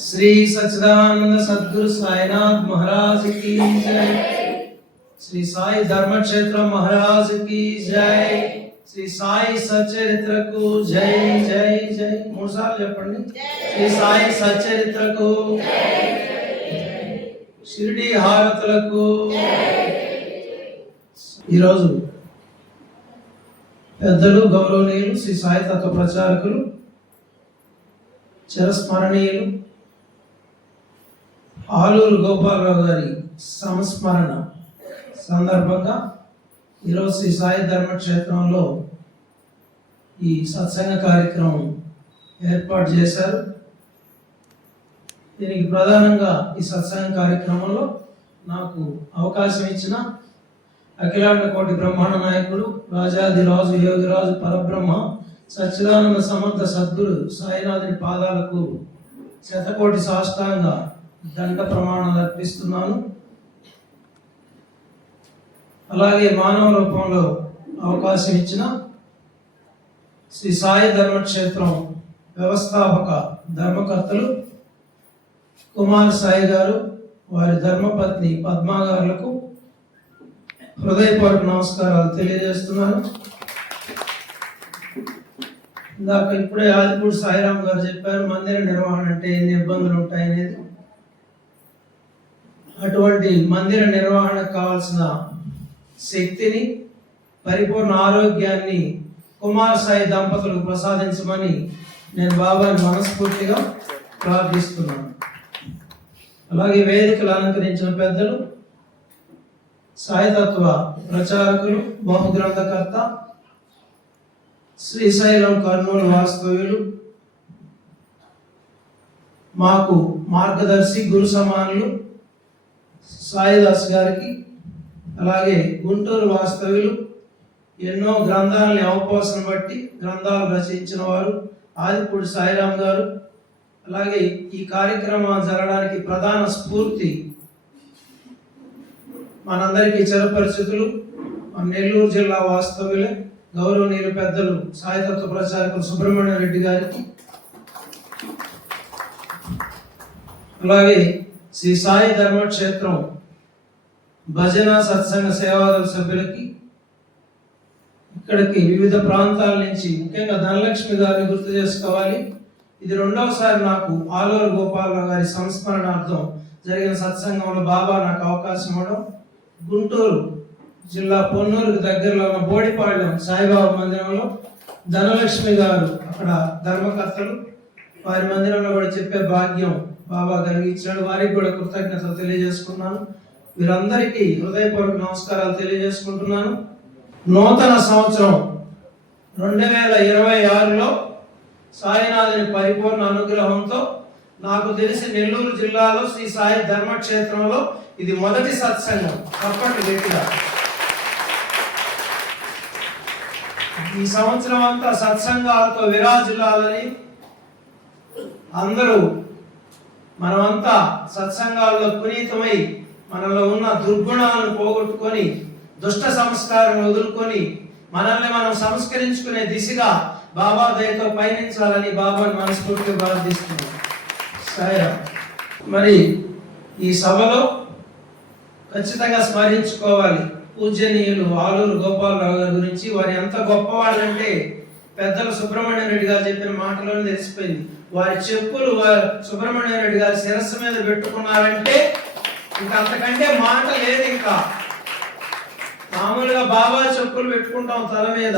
श्री सच्चिदानंद सद्गुरु साईनाथ महाराज की जय। श्री साई धर्म क्षेत्र महाराज की जय। श्री साई सच्चरित्र को जय जय जय। मूడు సార్లు చెప్పండి, శ్రీ సాయి సచ్చరిత్రకు షిరిడి హారతులకు। ఈరోజు పెద్దలు గౌరవనీయులు శ్రీ సాయి తత్వ ప్రచారకులు చిరస్మరణీయులు ఆలూరు గోపాలరావు గారి సంస్మరణ సందర్భంగా ఈరోజు శ్రీ సాయి ధర్మక్షేత్రంలో ఈ సత్సంగ కార్యక్రమం ఏర్పాటు చేశారు। దీనికి ప్రధానంగా ఈ సత్సంగ కార్యక్రమంలో నాకు అవకాశం ఇచ్చిన అఖిలాండ కోటి బ్రహ్మాండ నాయకుడు రాజాదిరాజు యోగిరాజు పరబ్రహ్మ సచ్చిదానంద సమర్థ సద్గురు సాయినాథుని పాదాలకు శతకోటి సాష్టాంగ దండ ప్రమాణాలు అర్పిస్తున్నాను। అలాగే మానవ రూపంలో అవకాశం ఇచ్చిన శ్రీ సాయి ధర్మక్షేత్రం వ్యవస్థాపక ధర్మకర్తలు కుమార్ సాయి గారు, వారి ధర్మపత్ని పద్మా గారులకు హృదయపూర్వక నమస్కారాలు తెలియజేస్తున్నాను। ఇందాక ఇప్పుడే ఆదిపూడి సాయిరామ్ గారు చెప్పారు మందిర నిర్వహణ అంటే ఎన్ని ఇబ్బందులు ఉంటాయనేది। అటువంటి మందిర నిర్వహణకు కావాల్సిన శక్తిని, పరిపూర్ణ ఆరోగ్యాన్ని కుమార్ సాయి దంపతులకు ప్రసాదించమని నేను బాబాని మనస్ఫూర్తిగా ప్రార్థిస్తున్నాను। అలాగే వేదికలు అలంకరించిన పెద్దలు, సాయితత్వ ప్రచారకులు, బహుగ్రంథకర్త, శ్రీశైలం కర్నూలు వాస్తవ్యులు, మాకు మార్గదర్శి గురు సమానులు సాయిదాస్ గారికి, అలాగే గుంటూరు వాస్తవ్యులు, ఎన్నో గ్రంథాలని అవపోసన బట్టి గ్రంథాలు రచించిన వారు ఆదిపూడి సాయిరామ్ గారు, అలాగే ఈ కార్యక్రమం జరగడానికి ప్రధాన స్ఫూర్తి మనందరికీ చిరపరిచితులు మన నెల్లూరు జిల్లా వాస్తవ్యులే గౌరవనీయులు పెద్దలు సాయితత్వ ప్రచారకులు సుబ్రహ్మణ్య రెడ్డి గారికి, అలాగే శ్రీ సాయి ధర్మక్షేత్రం భజన సత్సంగ సేవాదళ సభ్యులకి, ఇక్కడికి వివిధ ప్రాంతాల నుంచి ముఖ్యంగా ధనలక్ష్మి గారిని గుర్తు చేసుకోవాలి। ఇది రెండవసారి నాకు ఆలూరు గోపాలరావు గారి సంస్మరణార్థం జరిగిన సత్సంగంలో బాబా నాకు అవకాశం ఇవ్వడం। గుంటూరు జిల్లా పొన్నూరుకు దగ్గరలో ఉన్న బోడిపాళ్యం సాయిబాబా మందిరంలో ధనలక్ష్మి గారు అక్కడ ధర్మకర్తలు, వారి మందిరంలో కూడా చెప్పే భాగ్యం బాబా కలిగించాడు। వారికి కూడా కృతజ్ఞతలు తెలియజేసుకున్నాను। వీరందరికీ హృదయపూర్వక నమస్కారాలు తెలియజేసుకుంటున్నాను। నూతన సంవత్సరం 2026లో సాయినాథుని పరిపూర్ణ అనుగ్రహంతో నాకు తెలిసి నెల్లూరు జిల్లాలో శ్రీ సాయి ధర్మక్షేత్రంలో ఇది మొదటి సత్సంగం। తప్పటి గట్టిగా ఈ సంవత్సరం అంతా సత్సంగాలతో విరాజిల్లాలని అందరూ మనమంతా సత్సంగాల్లో పునీతమై మనలో ఉన్న దుర్గుణాలను పోగొట్టుకొని దుష్ట సంస్కారాన్ని వదులుకొని మనల్ని మనం సంస్కరించుకునే దిశగా బాబా దయతో పయనించాలని బాబాని మనస్ఫూర్తిగా ప్రార్థిస్తున్నాం। మరి ఈ సభలో ఖచ్చితంగా స్మరించుకోవాలి పూజనీయులు ఆలూరు గోపాలరావు గారి గురించి। వారు ఎంత గొప్పవాళ్ళంటే పెద్దలు సుబ్రహ్మణ్య రెడ్డి గారు చెప్పిన మాటలోనే తెలిసిపోయింది। వారి చెప్పులు సుబ్రహ్మణ్య రెడ్డి గారి శిరస్సు మీద పెట్టుకున్నారంటే ఇంకా అంతకంటే మాట లేదు। ఇంకా మామూలుగా బాబా చెప్పులు పెట్టుకుంటాం తల మీద,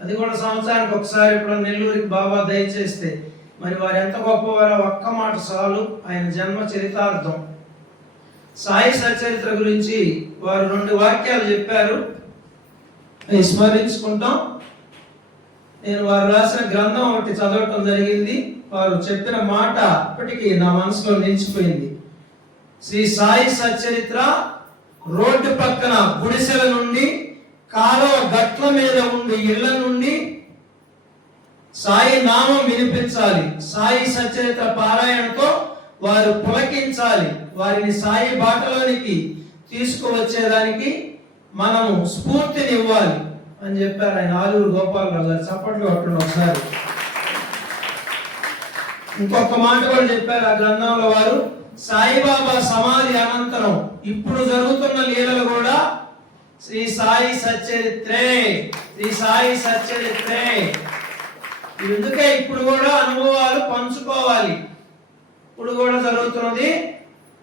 అది కూడా సంవత్సరానికి ఒకసారి ఇప్పుడు నెల్లూరికి బాబా దయచేస్తే మరి వారు ఎంత గొప్పవారో ఒక్క మాట చాలు, ఆయన జన్మ చరితార్థం। సాయి సచ్చరిత్ర గురించి వారు 2 వాక్యాలు చెప్పారు, స్మరించుకుంటాం। నేను వారు రాసిన గ్రంథం ఒకటి చదవటం జరిగింది, వారు చెప్పిన మాట ఇప్పటికీ నా మనసులో నిలిచిపోయింది। శ్రీ సాయి సచ్చరిత్ర రోడ్డు పక్కన గుడిసెల నుండి, కాలువ గట్ల మీద ఉండి ఇళ్ల నుండి సాయి నామం వినిపించాలి, సాయి సచ్చరిత్ర పారాయణతో వారు పులకించాలి, వారిని సాయి బాటలోనికి తీసుకువచ్చేదానికి మనము స్ఫూర్తినివ్వాలి అని చెప్పారు ఆయన ఆలూరు గోపాలరావు గారు। చప్పట్లు కొట్టండి ఒకసారి। ఇంకొక మాట కూడా చెప్పారు ఆ గ్రంథంలో వారు, సాయిబాబా సమాధి అనంతరం ఇప్పుడు జరుగుతున్న లీలలు కూడా శ్రీ సాయి సచ్చరిత్రే, శ్రీ సాయి సచ్చరిత్రే. ఎందుకే ఇప్పుడు కూడా అనుభవాలు పంచుకోవాలి. ఇప్పుడు కూడా జరుగుతున్నది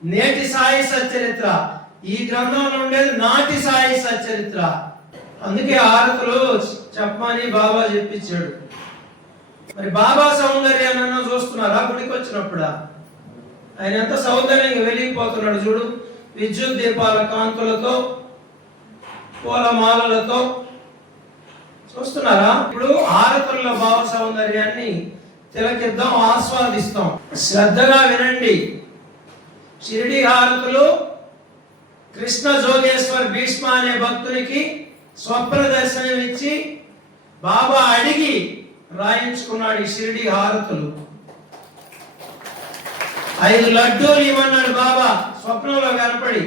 నేటి సాయి సచ్చరిత్ర, ఈ గ్రంథంలో ఉండేది నాటి సాయి సచ్చరిత్ర. అందుకే హారతులు చెప్పమని బాబా చెప్పించాడు. మరి బాబా సౌందర్యాన్ని చూస్తున్నారా? గుడికి వచ్చినప్పుడా ఆయన ఎంత సౌందర్యంగా వెలిగిపోతున్నాడు చూడు, విద్యుత్ దీపాల కాంతులతో, పూలమాలలతో చూస్తున్నారా? ఇప్పుడు హారతుల్లో భావ సౌందర్యాన్ని తిలకిద్దాం, ఆస్వాదిస్తాం. శ్రద్ధగా వినండి. షిరిడి హారతులు కృష్ణ జోగేశ్వర్ భీష్మ అనే భక్తునికి స్వప్న దర్శనం ఇచ్చి బాబా అడిగి రాయించుకున్నాడు ఈ షిరిడి హారతులు. 5 లడ్డూలు ఇవ్వన్నాడు బాబా స్వప్నంలో కనపడి.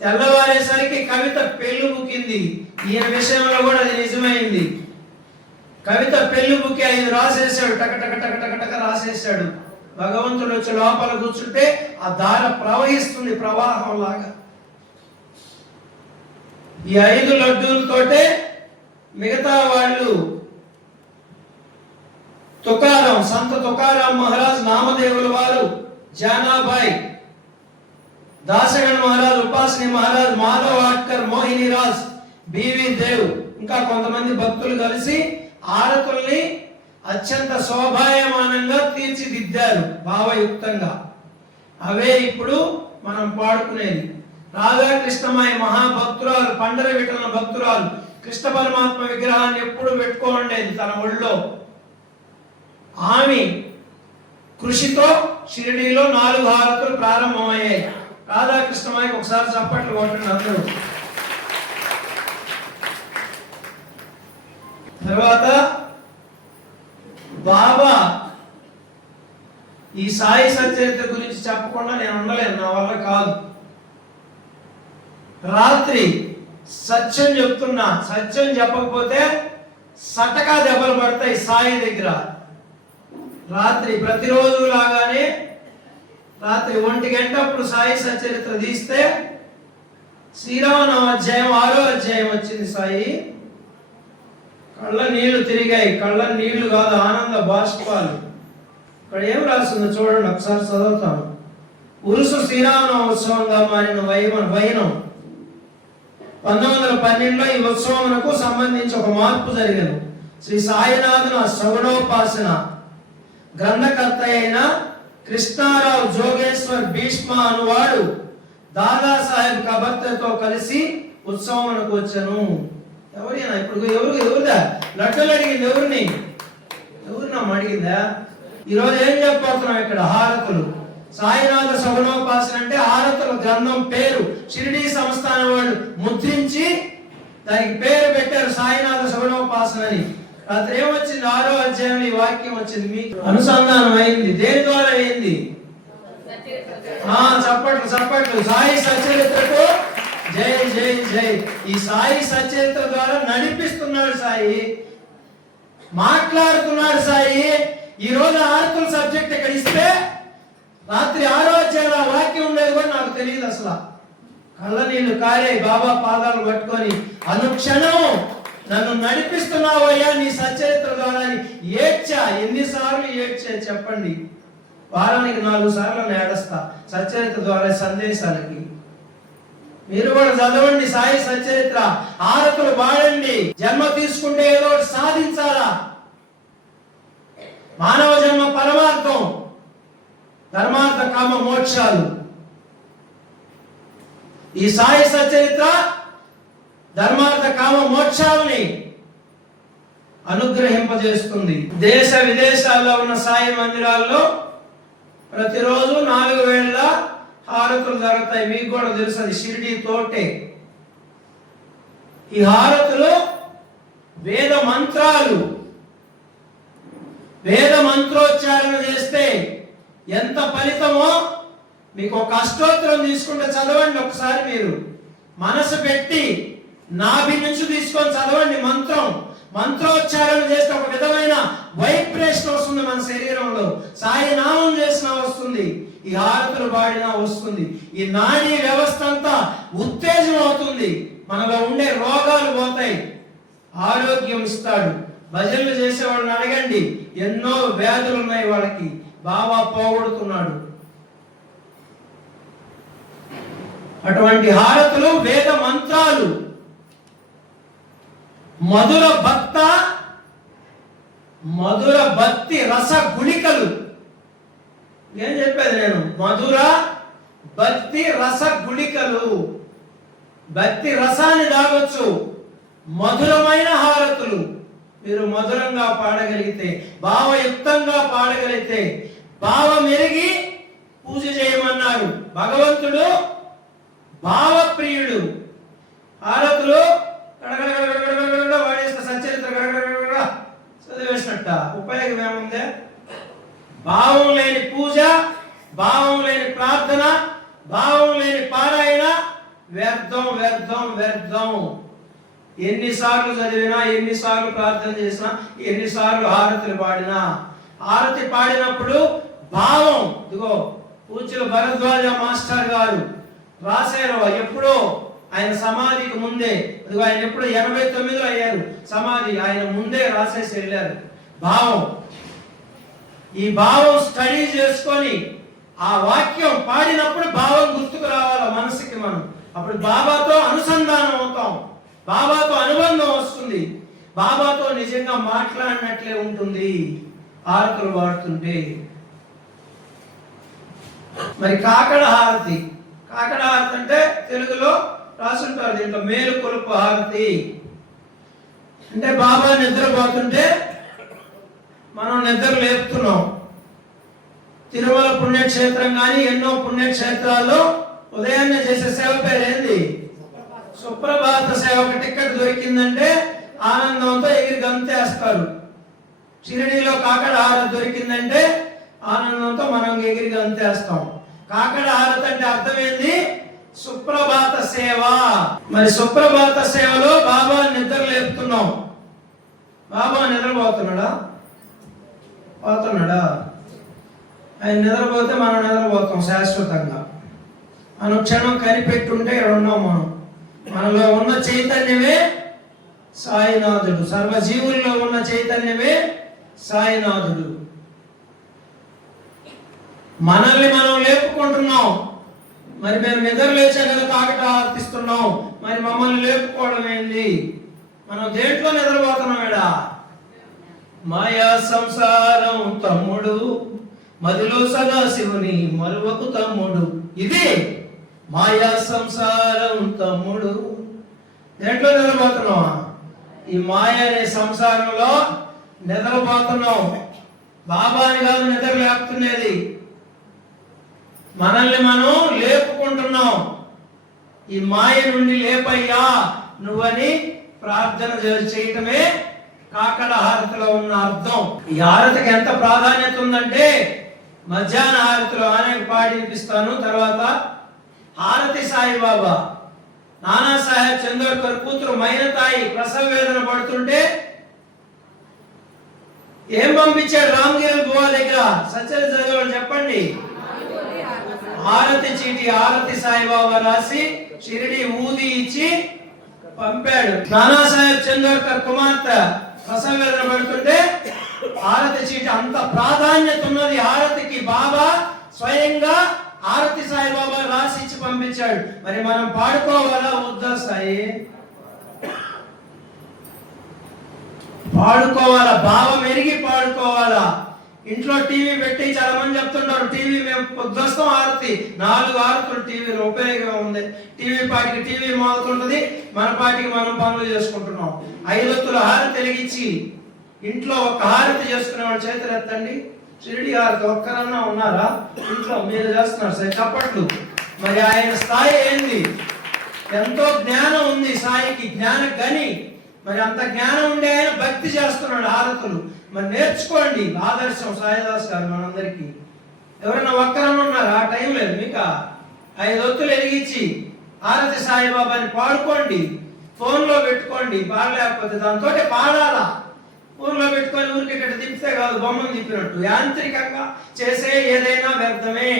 తెల్లవారేసరికి కవిత పెళ్లి బుకింది. ఈయన విషయంలో కూడా అది నిజమైంది. కవిత పెళ్లి బుక్కి 5 రాసేసాడు, టక టక టక టక టక రాసేసాడు. భగవంతుడు వచ్చి లోపల కూర్చుంటే ఆ దార ప్రవహిస్తుంది ప్రవాహం లాగా. ఈ 5 లడ్డూలతోటే మిగతా వాళ్ళు తుకారాం, సంత తుకారాం మహారాజ్, నామదేవుల వారు, జానాబాయ్, దాసగణ మహారాజ్, ఉపాసని మహారాజ్, మాధవ్ ఆట్కర్, మోహిని రాజ్, బివి దేవ్, ఇంకా కొంతమంది భక్తులు కలిసి ఆరతుల్ని అత్యంత శోభాయమానంగా తీర్చిదిద్దారు భావయుక్తంగా. అవే ఇప్పుడు మనం పాడుకునేది. రాధాకృష్ణమాయి మహాభక్తురాలు, పండర విఠల భక్తురాలు, కృష్ణ పరమాత్మ విగ్రహాన్ని ఎప్పుడు పెట్టుకోండేది తన ఒళ్ళో. ఆమె కృషితో షిరిడీలో 4 హారతులు ప్రారంభమయ్యాయి. రాధాకృష్ణమాయికి ఒకసారి చప్పట్లు కొట్టండి అందరూ. తర్వాత బాబా ఈ సాయి సచ్చరిత్ర గురించి చెప్పకుండా నేను ఉండలేను, నా వల్ల కాదు. రాత్రి సత్యం చెప్తున్నా, సత్యం చెప్పకపోతే సటకా దెబ్బలు పడతాయి సాయి దగ్గర. రాత్రి ప్రతిరోజు లాగానే రాత్రి 1 గంట అప్పుడు సాయి సచ్చరిత్ర తీస్తే శ్రీరామనవ అధ్యాయం 6వ అధ్యాయం వచ్చింది. సాయి కళ్ళ నీళ్లు తిరిగాయి. కళ్ళ నీళ్లు కాదు, ఆనంద బాష్పాలు. ఇక్కడ ఏం రాస్తుందో చూడండి, ఒకసారి చదువుతాను. ఉరుసు శ్రీరామనవోత్సవంగా మారిన వైనం 1912లో ఈ ఉత్సవమునకు సంబంధించి ఒక మార్పు జరిగింది. శ్రీ సాయినాథున సగుణోపాసన గ్రంథకర్త అయిన కృష్ణారావు జోగేశ్వర్ భీష్మ అనువాడు దాదాసాహెబ్ కబర్తెతో కలిసి ఉత్సవమునకు వచ్చాను. ఎవరైనా ఇప్పుడు ఎవరుదా లడ్డలు అడిగింది? ఎవరినమ్మ అడిగిందా? ఈరోజు ఏం చెప్పబోతున్నాం ఇక్కడ? హారతులు. సాయినాథ సగుణోపాసన అంటే హారతుల గ్రంథం పేరు షిరిడీ సంస్థానం వాళ్ళు ముద్రించి దానికి పేరు పెట్టారు సాయినాథ సగుణోపాసన అని. రాత్రి ఏమొచ్చింది? 6వ అధ్యాయంలో ఈ వాక్యం వచ్చింది. మీకు అనుసంధానం అయింది. దేని ద్వారా అయింది? చప్పట్లు. సాయి సచ్చరిత్రకు జై జై జై. ఈ సాయి సచ్చరిత్ర ద్వారా నడిపిస్తున్నాడు సాయి, మాట్లాడుతున్నాడు సాయి. ఈ రోజు హారతుల సబ్జెక్ట్ ఇక్కడ ఇస్తే రాత్రి 6వ అధ్యాయంలో ఆ వాక్యం ఉండేది కూడా నాకు తెలియదు అసలు. కళ్ళ నీళ్లు కారే బాబా పాదాలు పట్టుకొని అనుక్షణం నన్ను నడిపిస్తున్నావయ్యా నీ సచ్చరిత్ర ద్వారా ఏడ్చా. ఎన్నిసార్లు ఏడ్చా చెప్పండి? వారానికి 4 సార్లు ఏడుస్తా సచ్చరిత్ర ద్వారా సందేశాలకి. మీరు కూడా చదవండి సాయి సచ్చరిత్ర, హారతులు వాడండి. జన్మ తీసుకుంటే ఏదో సాధించాలా? మానవ జన్మ పరమార్థం, ధర్మార్థ కామ మోక్షాలు. ఈ సాయి సచ్చరిత్ర ధర్మార్థ కామ మోక్షాలని అనుగ్రహింపజేస్తుంది. దేశ విదేశాల్లో ఉన్న సాయి మందిరాల్లో ప్రతిరోజు 4 వేళ హారతులు జరుగుతాయి. మీకు కూడా తెలుసు, అది షిరిడీ తోటే. ఈ హారతులు వేద మంత్రాలు. వేద మంత్రోచ్చారణ చేస్తే ఎంత ఫలితమో మీకు ఒక అష్టోత్తరం తీసుకుంటే చదవండి ఒకసారి. మీరు మనసు పెట్టి నాభి నుంచి తీసుకొని చదవండి మంత్రం. మంత్రోచ్చారణ చేస్తే ఒక విధమైన వైబ్రేషన్ వస్తుంది మన శరీరంలో. సాయి నామం చేసినా వస్తుంది, ఈ హారతులు పాడినా వస్తుంది. ఈ నాడీ వ్యవస్థ అంతా ఉత్తేజం అవుతుంది, మనలో ఉండే రోగాలు పోతాయి, ఆరోగ్యం ఇస్తాడు. భజనలు చేసేవాళ్ళని అడగండి, ఎన్నో వ్యాధులు ఉన్నాయి వాళ్ళకి, బాబా పోగొడుతున్నాడు. అటువంటి హారతులు వేద మంత్రాలు, మధుర భక్తి రస గుళికలు. ఏం చెప్పేది నేను? మధుర భక్తి రస గుళికలు. భక్తి రసాన్ని తాగొచ్చు. మధురమైన హారతులు మీరు మధురంగా పాడగలిగితే, భావయుక్తంగా పాడగలిగితే, భావం ఎరిగి పూజ చేయమన్నారు. భగవంతుడు భావప్రియుడు. హారతులు వాడేస్తే సచరిత్ర చదివేసినట్ట ఉపయోగం ఏముంది? భావం లేని పూజ, భావం లేని ప్రార్థన, భావం లేని పారాయణ వ్యర్థం వ్యర్థం వ్యర్థం. ఎన్నిసార్లు చదివినా, ఎన్నిసార్లు ప్రార్థన చేసినా, ఎన్నిసార్లు హారతులు పాడినా, హారతి పాడినప్పుడు భావం, ఇదిగో పూజ్యులు భరద్వాజ మాస్టర్ గారు రాశారు ఎప్పుడో, ఆయన సమాధికి ముందే, ఇదిగో ఆయన ఎప్పుడు 89లో అయ్యారు సమాధి, ఆయన ముందే రాసేసి వెళ్ళారు భావం. ఈ భావం స్టడీ చేసుకొని ఆ వాక్యం పాడినప్పుడు భావం గుర్తుకు రావాల మనసుకి. మనం అప్పుడు బాబాతో అనుసంధానం అవుతాం, బాబాతో అనుబంధం వస్తుంది, బాబాతో నిజంగా మాట్లాడినట్లే ఉంటుంది హారతులు పాడుతుంటే. మరి కాకడ హారతి, కాకడ హారతి అంటే తెలుగులో రాసుంటారు దీంట్లో మేలుకొలుపు హారతి. అంటే బాబా నిద్రపోతుంటే మనం నిద్ర లేపుతున్నాం. తిరుమల పుణ్యక్షేత్రం కానీ ఎన్నో పుణ్యక్షేత్రాల్లో ఉదయాన్నే చేసే సేవ పేరేంది? సుప్రభాత సేవ. ఒక టికెట్ దొరికిందంటే ఆనందంతో ఎగిరి గంతేస్తారు. షిరిడీలో కాకడ హారతి దొరికిందంటే ఆనందంతో మనం ఎగిరి గంతేస్తాం. కాకడ హారతి అంటే అర్థం ఏంది? సుప్రభాత సేవ. మరి సుప్రభాత సేవలో బాబా నిద్ర లేపుతున్నాం. బాబా నిద్రపోతున్నాడా? పోతున్నాడా? ఆయన నిద్రపోతే మనం నిద్రపోతాం శాశ్వతంగా. అనుక్షణం కనిపెట్టుంటే ఇక్కడ ఉన్నాం మనం. మనలో ఉన్న చైతన్యమే సాయినాథుడు, సర్వజీవుల్లో ఉన్న చైతన్యమే సాయినాథుడు. మనల్ని మనం లేపుకుంటున్నాం. మరి మేము నిద్ర లేచా కదా కాకట హారతిస్తున్నాం, మరి మమ్మల్ని లేపుకోవడం ఏంది? మనం దేంట్లో నిద్రపోతున్నామేడా? మాయా సంసారం తమ్ముడు, మదిలో సదా శివుని మరువకు తమ్ముడు. ఇది మాయా సంసారం తమ్ముడు. దేంట్లో నిద్రపోతున్నావా? ఈ మాయ అనే సంసారంలో నిద్రపోతున్నాం. బాబాని కాదు నిద్ర లేపుతున్నది, మనల్ని మనం లేపుకుంటున్నాం. ఈ మాయ నుండి లేపయ్యా నువ్వని ప్రార్థన చేయటమే కాకడ హారతిలో ఉన్న అర్థం. ఈ హారతికి ఎంత ప్రాధాన్యత ఉందంటే, మధ్యాహ్న హారతిలో ఆయనకు పాడి వినిపిస్తాను. తర్వాత హారతి సాయిబాబా, నానా సాహెబ్ చందోర్కర్ కూతురు మైనతాయి ప్రసవ వేదన పడుతుంటే ఏం పంపించాడు రామగిరి బువా దగ్గర? సత్యలు చదివేవాళ్ళు చెప్పండి. హారతి చీటి హారతి సాయిబాబా రాసి షిరిడి ఊది ఇచ్చి పంపాడు. నానా సాహెబ్ చందోర్కర్ కుమార్తె ప్రసవ వేదన పడుతుంటే హారతి చీటి. అంత ప్రాధాన్యత ఉన్నది హారతికి. బాబా స్వయంగా హారతి సాయిబాబా రాసి ఇచ్చి పంపించాడు. మరి మనం పాడుకోవాలా వద్దా? సాయి పాడుకోవాలా, భావం ఎరిగి పాడుకోవాలా. ఇంట్లో టీవీ పెట్టి చాలా మంది చెప్తుంటారు, టీవీ మేము పొద్దుస్తాం హారతి, 4 హారతులు టీవీలో ఉపయోగం ఉంది. టీవీ పాటికి టీవీ మోగుతుంటది, మన పాటికి మనం పనులు చేసుకుంటున్నాం. 5 ఒత్తుల హారతి వెలిగించి ఇంట్లో ఒక హారతి చేసుకునే వాళ్ళు చేతులు ఎత్తండి. షిరిడి హారతి ఒక్కరన్నా ఉన్నారా ఇంట్లో? మీరు చేస్తున్నారు సార్, చప్పట్లు. మరి ఆయన స్థాయి ఏంది? ఎంతో జ్ఞానం ఉంది సాయికి, జ్ఞాన గని. మరి అంత జ్ఞానం ఉండే ఆయన భక్తి చేస్తున్నాడు హారతులు. మరి నేర్చుకోండి ఆదర్శం సాయిదాస్ గారు మనందరికీ. ఎవరైనా ఒక్కరన్నా ఉన్నారా? ఆ టైం లేదు మీకు. 5 ఒత్తులు వెలిగించి హారతి సాయిబాబాని పాడుకోండి. ఫోన్లో పెట్టుకోండి, బాగలేకపోతే దాంతో పాడాలా. ఊర్లో పెట్టుకొని ఊరికి ఇక్కడ తిప్పితే కాదు, బొమ్మను తిప్పినట్టు. యాంత్రికంగా చేసే ఏదైనా వ్యర్థమే.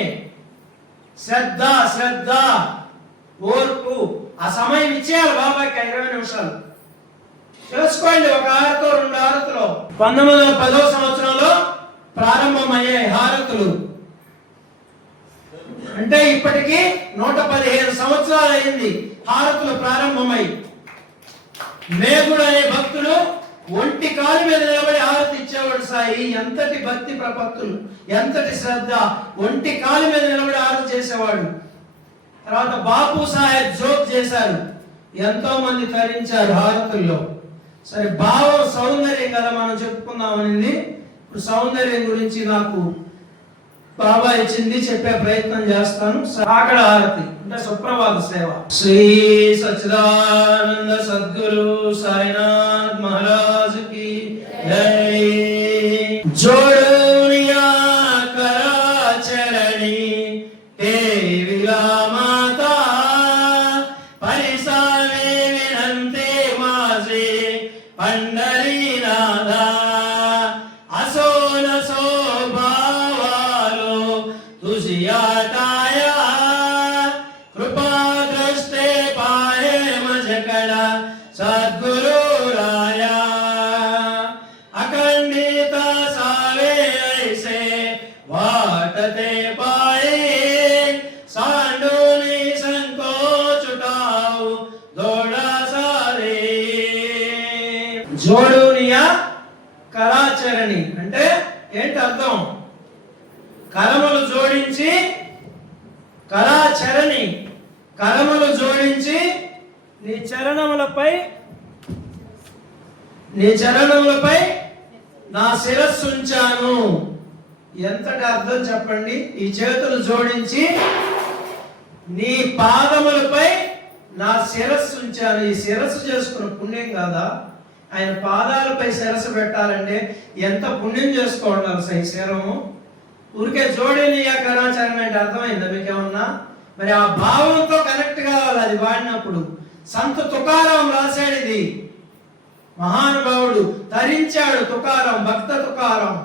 శ్రద్ధ శ్రద్ధ ఓర్పు. ఆ సమయం ఇచ్చేయాలి బాబాకి 20 నిమిషాలు చేసుకోండి. ఒక హారతో 2 హారతులు 1910వ సంవత్సరంలో ప్రారంభమయ్యాయి హారతులు. అంటే ఇప్పటికీ 115 సంవత్సరాలు అయింది హారతులు ప్రారంభమై. మేగుడు అనే భక్తుడు ఒంటి కాలు మీద నిలబడి హారతి ఇచ్చేవాడు. సాయి ఎంతటి భక్తి ప్రపత్తులు, ఎంతటి శ్రద్ధ, ఒంటి కాలు మీద నిలబడి హారతి చేసేవాడు. తర్వాత బాపు సాహెబ్ జోక్ చేశారు, ఎంతో మంది తరించారు హారతుల్లో. సరే, భావం సౌందర్యం కదా మనం చెప్పుకుందామనింది. ఇప్పుడు సౌందర్యం గురించి నాకు బాబా ఇచ్చింది, చెప్పే ప్రయత్నం చేస్తాను. అక్కడ హారతి అంటే సుప్రభాత సేవ. శ్రీ సచ్చిదానంద సద్గురు సాయినాథ్ మహారాజ్ కి జై. జోడునియా కరాచరణి హే విలామాతా పరిసామే వినంతే మాజే పండరీనాథా అసోన శోభావాలో తుజియాటాయా కృపా దృష్టే పాయే మజకడ సద్గురు రాయా అఖండిత సావే ఐసే వాటతే పాయే సాండోని సంకోచుటావు దోడా సారే. జోడునియా కరాచరణి అంటే ఏంటి అర్థం? కరములు జోడించి, కరాచరణి కరములు జోడించి నీ చరణములపై నా శిరస్సు ఉంచాను. ఎంతటి అర్థం చెప్పండి. ఈ చేతులు జోడించి నీ పాదములపై నా శిరస్సు ఉంచాను. ఈ శిరస్సు చేసుకున్న పుణ్యం కాదా? ఆయన పాదాలపై శిరస్సు పెట్టాలంటే ఎంత పుణ్యం చేసుకోవడం ఈ శిరము. ఊరికే జోడినియా కరాచరణ అంటే అర్థమైందా మీకేమన్నా? మరి ఆ భావంతో కనెక్ట్ కావాలి అది వాడినప్పుడు. సంత తుకారాం రాశాడు ఇది, మహానుభావుడు తరించాడు తుకారాం, భక్త తుకారాం.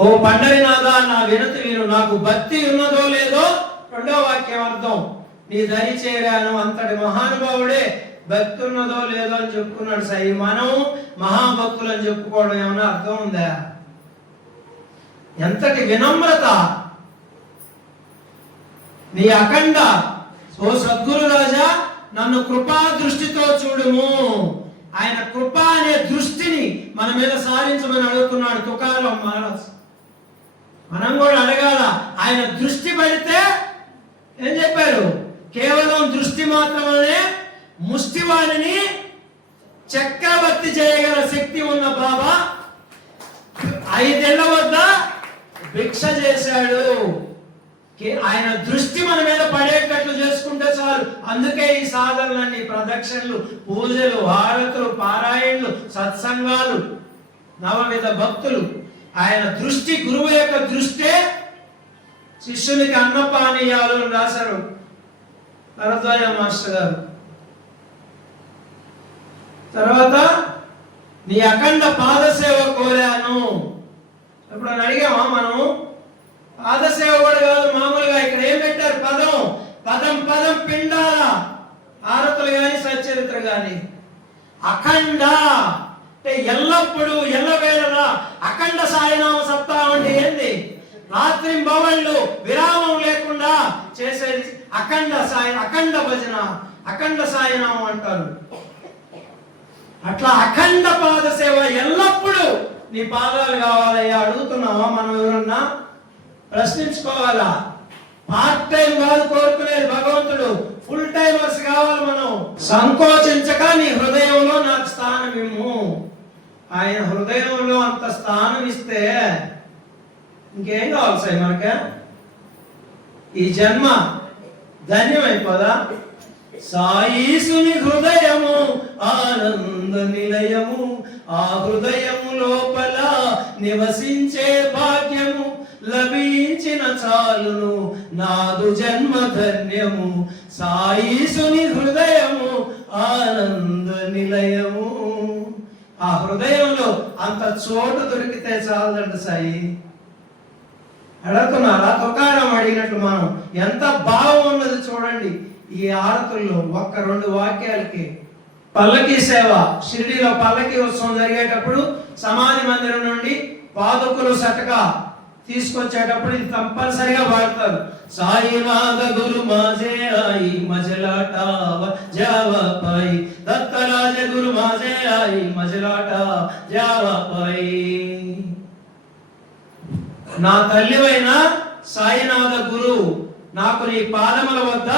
ఓ పండరినాథ నా వినతి విను, నాకు భక్తి ఉన్నదో లేదో. 2వ వాక్యం అర్థం, నీ దరి చేరాను. అంతటి మహానుభావుడే భక్తి ఉన్నదో లేదో అని చెప్పుకున్నాడు సాయి. మనం మహాభక్తులు అని చెప్పుకోవడం ఏమన్నా అర్థం ఉందా? ఎంతటి వినమ్రత. నీ అఖండ ఓ సద్గురు రాజా నన్ను కృపా దృష్టితో చూడుము. ఆయన కృప అనే దృష్టిని మన మీద సారించమని అడుగుతున్నాడు తుకారాం మహారాజ్. మనం కూడా అడగాల. ఆయన దృష్టి పడితే ఏం చెప్పారు? కేవలం దృష్టి మాత్రమే ముష్టివాణిని చక్రవర్తి చేయగల శక్తి ఉన్న బాబా 5 ఏళ్ల వద్ద భిక్ష చేశాడు. ఆయన దృష్టి మన మీద పడేటట్లు చేసుకుంటే చాలు. అందుకే ఈ సాధనలన్నీ, ప్రదక్షిణలు, పూజలు, హారతులు, పారాయణలు, సత్సంగాలు, నవవిధ భక్తులు. ఆయన దృష్టి, గురువు యొక్క దృష్టే శిష్యునికి అన్నపానీయాలు అని రాశారు భరద్వాజ మాస్టర్ గారు. తర్వాత నీ అఖండ పాదసేవ కోరాను. ఎప్పుడన్నా అడిగామా మనం? పాదసేవ కూడా కాదు, మామూలుగా ఇక్కడ ఏం పెట్టారు? పదం పదం పదం పిండాల హారతులు గాని సచ్చరిత్ర గాని. అఖండ అంటే ఎల్లప్పుడూ ఎల్లవేళలా అఖండ సాయినామ సప్తాహం అంటే ఏంది? రాత్రి భవన్లు విరామం లేకుండా చేసేది అఖండ సాయి, అఖండ భజన, అఖండ సాయినామం అంటారు. అట్లా అఖండ పాద సేవ ఎల్లప్పుడూ నీ పాదాలు కావాలయ్యా. అడుగుతున్నావా మనం? ఎవరన్నా ప్రశ్నించుకోవాలా. పార్ట్ టైం కాదు కోరుకునేది భగవంతుడు, ఫుల్ టైమర్స్ కావాలి మనం. సంకోచించక నీ హృదయంలో నాకు స్థానం ఇమ్ము. ఆయన హృదయంలో అంత స్థానం ఇస్తే ఇంకేం కావాలి సాయి మనక? ఈ జన్మ ధన్యమైపోదా? సాయీసుని హృదయము ఆనంద నిలయము, ఆ హృదయము లోపల నివసించే భాగ్యము లభించిన చాలును నాదు జన్మ ధన్యము సాయిసుని హృదయము ఆనంద నిలయము. ఆ హృదయంలో అంత చోటు దొరికితే చాలదంట సాయి. అడుగుతున్నారా? తుకారం అడిగినట్లు మనం ఎంత భావం ఉన్నది చూడండి ఈ ఆరతుల్లో. ఒక్క 2 వాక్యాలకి పల్లకి సేవ, షిరిడీలో పల్లకి ఉత్సవం జరిగేటప్పుడు సమాధి మందిరం నుండి పాదుకులు సటక తీసుకొచ్చేటప్పుడు ఇది తప్పనిసరిగా పాడతారు. సాయినాథ గురు మాజే ఆయి మజలాటావ జావపై, దత్తరాజ గురు మాజే ఆయి మజలాట జావపై. నా తల్లివైన సాయినాథ గురు నాకు నీ పాదముల వద్ద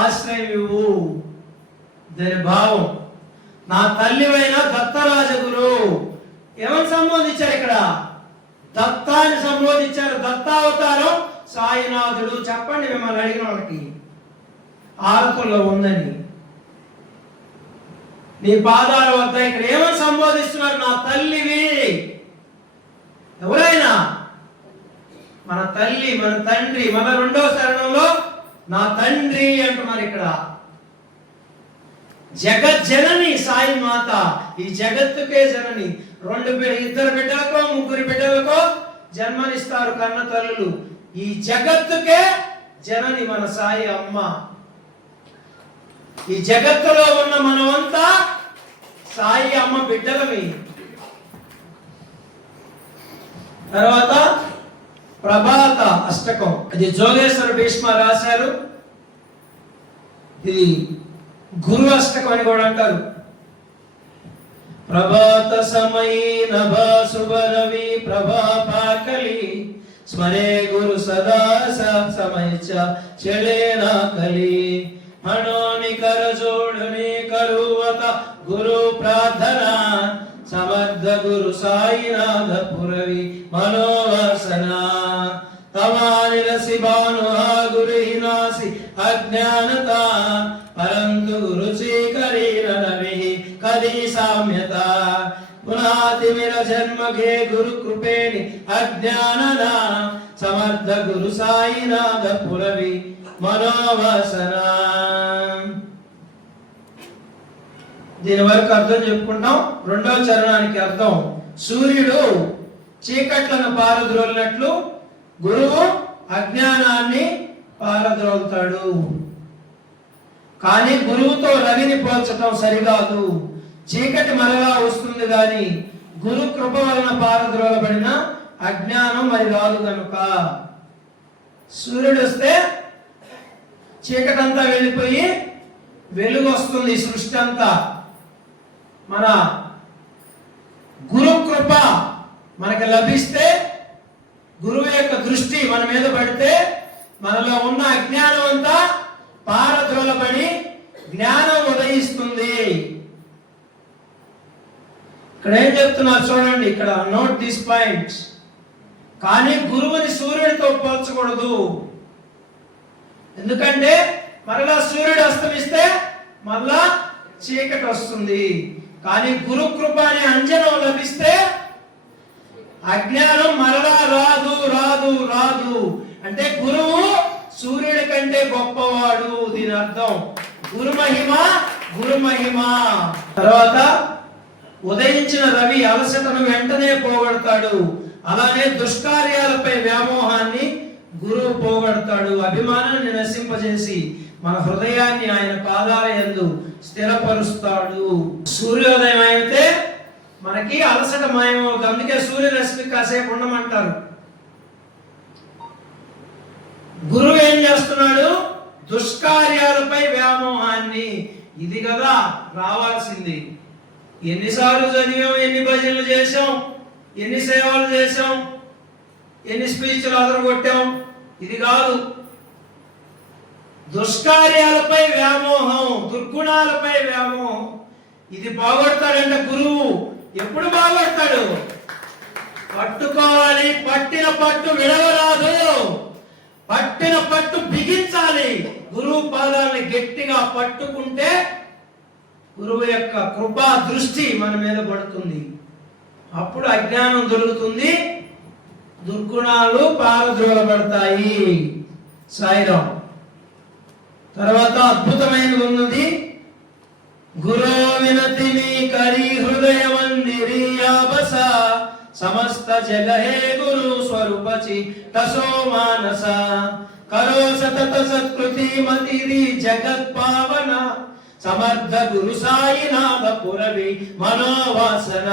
ఆశ్రయం ఇవ్వు. దాని భావం. నా తల్లివైన దత్తరాజ గురు ఏమని సంబోధించారు ఇక్కడ? దత్తాన్ని సంబోధించారు. దత్తావతారం సాయినాథుడు. చెప్పండి మిమ్మల్ని అడిగిన వాళ్ళకి, ఆరతుల్లో ఉందని. నీ పాదాల వద్ద ఇక్కడ ఏమని సంబోధిస్తున్నారు? నా తల్లివి. ఎవరైనా మన తల్లి, మన తండ్రి. మన 2వ చరణంలో నా తండ్రి అంటున్నారు. ఇక్కడ జగజ్జనని సాయి మాత, ఈ జగత్తుకే జనని. 2 బిడ్డలకో 3 బిడ్డలకో జన్మనిస్తారు కన్న తల్లులు. ఈ జగత్తుకే జనని మన సాయి అమ్మ. ఈ జగత్తులో ఉన్న మనమంతా సాయి అమ్మ బిడ్డలమి. తర్వాత ప్రభాత అష్టకం, అది జోగేశ్వర భీష్మ రాశారు. ఇది గురు అష్టకం అని కూడా అంటారు. ప్రభాత సమయీ నభాసువరవి ప్రభాపాకలి స్మరే గురు సదా సమయచ చెలేనా కలి హనోని కర జోడని కరువత గురు ప్రార్థనా సమర్థ గురు సాయినాథ పురవి మనోవాసన తమానిలసి భాను గురు హినాసి అజ్ఞానత పరంతు గురు శ్రీకరీరవి కది సామ్యత పునాతిమిర జన్మగే గురు కృపేణి అజ్ఞానన సమర్థ గురు సాయినాథ పురవి మనోవాసన. దీని వరకు అర్థం చెప్పుకుంటాం. 2వ చరణానికి అర్థం, సూర్యుడు చీకట్లను పారద్రోలినట్లు గురువు అజ్ఞానాన్ని పారద్రోలుతాడు. కానీ గురువుతో రవిని పోల్చటం సరికాదు. చీకటి మరలా వస్తుంది కానీ గురు కృప వలన పారద్రోలబడిన అజ్ఞానం మరి రాదు కనుక. సూర్యుడు వస్తే చీకటంతా వెళ్ళిపోయి వెలుగు వస్తుంది. సృష్టి అంతా మన గురు కృప మనకు లభిస్తే, గురువు యొక్క దృష్టి మన మీద పడితే మనలో ఉన్న అజ్ఞానం అంతా పారద్రోలబడి జ్ఞానం ఉదయిస్తుంది. ఇక్కడ ఏం చెప్తున్నారు చూడండి, ఇక్కడ నోట్ దిస్ పాయింట్. కానీ గురువుని సూర్యుడితో పోల్చకూడదు. ఎందుకంటే మరలా సూర్యుడు అస్తమిస్తే మరలా చీకటి వస్తుంది. కానీ గురు కృప అనే అంజనం లభిస్తే అజ్ఞానం మరలా రాదు రాదు రాదు. అంటే గురువు సూర్యుడి కంటే గొప్పవాడు. దీని అర్థం గురు మహిమ, గురు మహిమ. తర్వాత ఉదయించిన రవి అలసటను వెంటనే పోగొడతాడు. అలానే దుష్కార్యాలపై వ్యామోహాన్ని గురువు పోగొడతాడు. అభిమానాన్ని నశింపజేసి మన హృదయాన్ని ఆయన పాదాల యందు స్థిరపరుస్తాడు. సూర్యోదయం అయితే మనకి అలసట మాయమవుతుంది. అందుకే సూర్యరశ్మి కాసేపు ఉండమంటారు. గురువు ఏం చేస్తున్నాడు? దుష్కార్యాలపై వ్యామోహాన్ని. ఇది కదా రావాల్సింది. ఎన్నిసార్లు చదివాం, ఎన్ని భజనలు చేసాం, ఎన్ని సేవలు చేసాం, ఎన్ని స్పీచ్లు అదరగొట్టాం. ఇది కాదు. దుష్కార్యాలపై వ్యామోహం, దుర్గుణాలపై వ్యామోహం. ఇది బాగొడతాడంట గురువు. ఎప్పుడు బాగొడతాడు? పట్టుకోవాలి. పట్టిన పట్టు విడవరాదు. పట్టిన పట్టు బిగించాలి. గురువు పాదాలని గట్టిగా పట్టుకుంటే గురువు యొక్క కృపా దృష్టి మన మీద పడుతుంది. అప్పుడు అజ్ఞానం దొరుకుతుంది, దుర్గుణాలు పారద్రోలబడతాయి. సాయిరాం. తర్వాత అద్భుతమైనది ఉన్నది. గురో వినతి మీ కరి హృదయ మందిరియాబస సమస్త జగహే గురు స్వరూపచి తసో మానస కరో సతత సత్కృతి మతిరి జగత్ పావన సమర్థ గురు సాయినాథ పురవి మనోవాసన.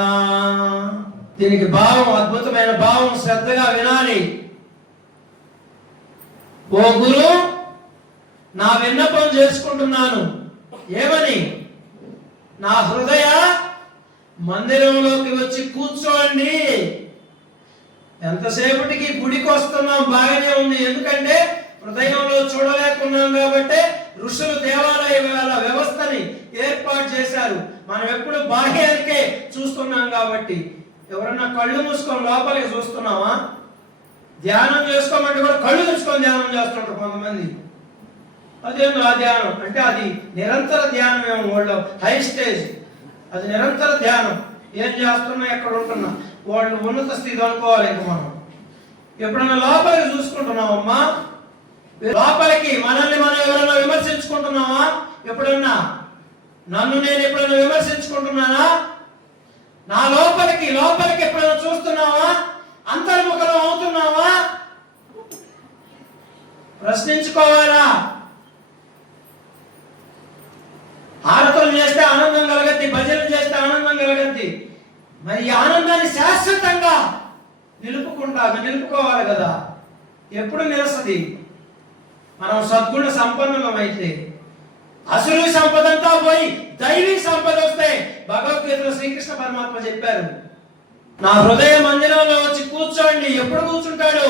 దీనికి భావం, అద్భుతమైన భావం, శ్రద్ధగా వినాలి. ఓ గురు, నా విన్నపం చేసుకుంటున్నాను. ఏమని? నా హృదయ మందిరంలోకి వచ్చి కూర్చోండి. ఎంతసేపటికి గుడికి వస్తున్నాం, బాగానే ఉంది. ఎందుకంటే హృదయంలో చూడలేకున్నాం కాబట్టి ఋషులు దేవాలయ వ్యవస్థని ఏర్పాటు చేశారు. మనం ఎప్పుడు బాహ్యానికే చూస్తున్నాం కాబట్టి. ఎవరన్నా కళ్ళు మూసుకొని లోపలికి చూస్తున్నావా? ధ్యానం చేసుకోమంటే కూడా కళ్ళు మూసుకొని ధ్యానం చేస్తుంటారు కొంతమంది. అదేందో ఆ ధ్యానం అంటే అది నిరంతర ధ్యానం. ఏమో వాళ్ళు హై స్టేజ్, అది నిరంతర ధ్యానం. ఏం చేస్తున్నా, ఎక్కడ ఉంటున్నా, వాళ్ళు ఉన్నత స్థితి అనుకోవాలి. ఇంక మనం ఎప్పుడన్నా లోపలికి చూసుకుంటున్నామమ్మా? లోపలికి మనల్ని మనం ఎవరైనా విమర్శించుకుంటున్నావా? ఎప్పుడన్నా నన్ను నేను ఎప్పుడైనా విమర్శించుకుంటున్నానా? నా లోపలికి ఎప్పుడైనా చూస్తున్నావా? అంతర్ముఖం అవుతున్నావా? ప్రశ్నించుకోవాలా? ఆరాధన చేస్తే ఆనందం కలగద్ది, భజనలు చేస్తే ఆనందం కలగద్ది. మరి ఈ ఆనందాన్ని శాశ్వతంగా నిలుపుకోవాలి కదా. ఎప్పుడు నిలుస్తుంది? మనం సద్గుణ సంపన్నులమైతే. అసురు సంపద అంతా పోయి దైవీ సంపద వస్తే భగవద్గీతలో శ్రీకృష్ణ పరమాత్మ చెప్పారు, నా హృదయ మందిరంలో వచ్చి కూర్చోండి. ఎప్పుడు కూర్చుంటాడు?